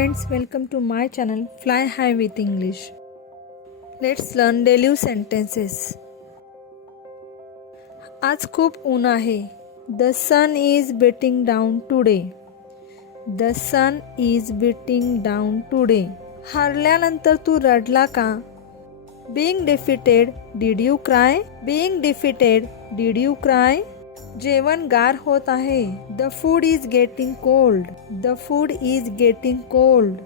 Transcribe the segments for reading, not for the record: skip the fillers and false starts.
friends, welcome to my channel Fly High with English. Let's learn daily sentences. आज खूप ऊन आहे. The sun is beating down today. The sun is beating down today. हारल्यानंतर तू रडला का? Being defeated, did you cry? Being defeated, did you cry? जेवण गार होत आहे. The food is getting cold. The food is getting cold.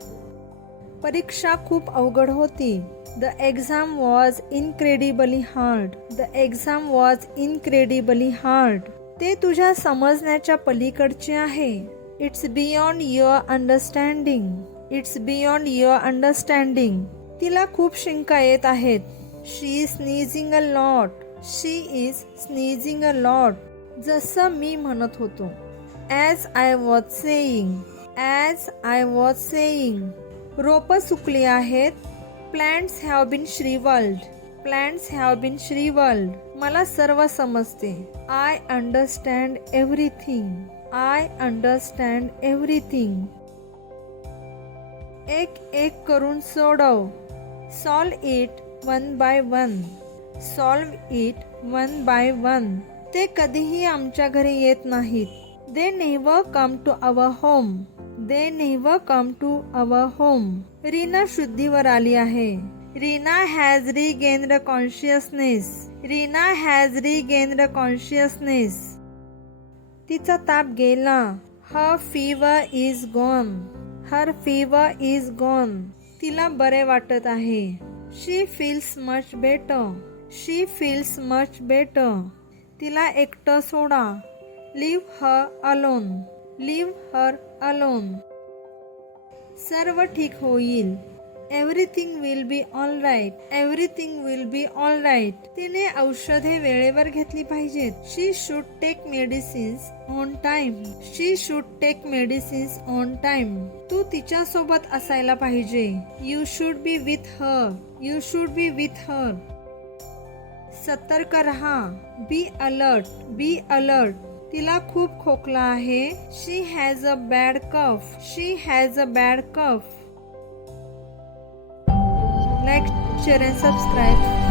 परीक्षा खूप अवघड होती. The exam was incredibly hard. The exam was incredibly hard. ते तुझ्या समजण्याच्या पलीकडचे आहे. It's beyond your understanding. It's beyond your understanding. तिला खूप शिंका येत आहेत. She is sneezing a lot. She is sneezing a lot. जसं मी म्हणत होतो. As I was saying. As I was saying. रोपं सुकली आहेत. Plants have been shriveled. Plants have been shriveled. मला सर्व समजते. I understand everything. I understand everything. एक एक करून सोडव. Solve it one by one. Solve it one by one. ते कधीही आमच्या घरी येत नाहीत. They never come to our home. They never come to our home. Reena शुद्धीवर आली आहे. Reena has regained consciousness. Reena has regained consciousness. तिचा ताप गेला. Her fever is gone. Her fever is gone. तिला बरे वाटत आहे. She feels much better. She feels much better. तिला एकटं सोडा. Leave her alone. Leave her alone. सर्व ठीक होईल. Everything will be all right. Everything will be all right. तिने औषधे वेळेवर घेतली पाहिजेत. She should take medicines on time. She should take medicines on time. तू तिच्या सोबत असायला पाहिजे. You should be with her. You should be with her. सतर्क रहा. Be alert. Be alert. तिला खूप खोकला आहे. She has a bad cough. She has a bad cough. Like, share and subscribe.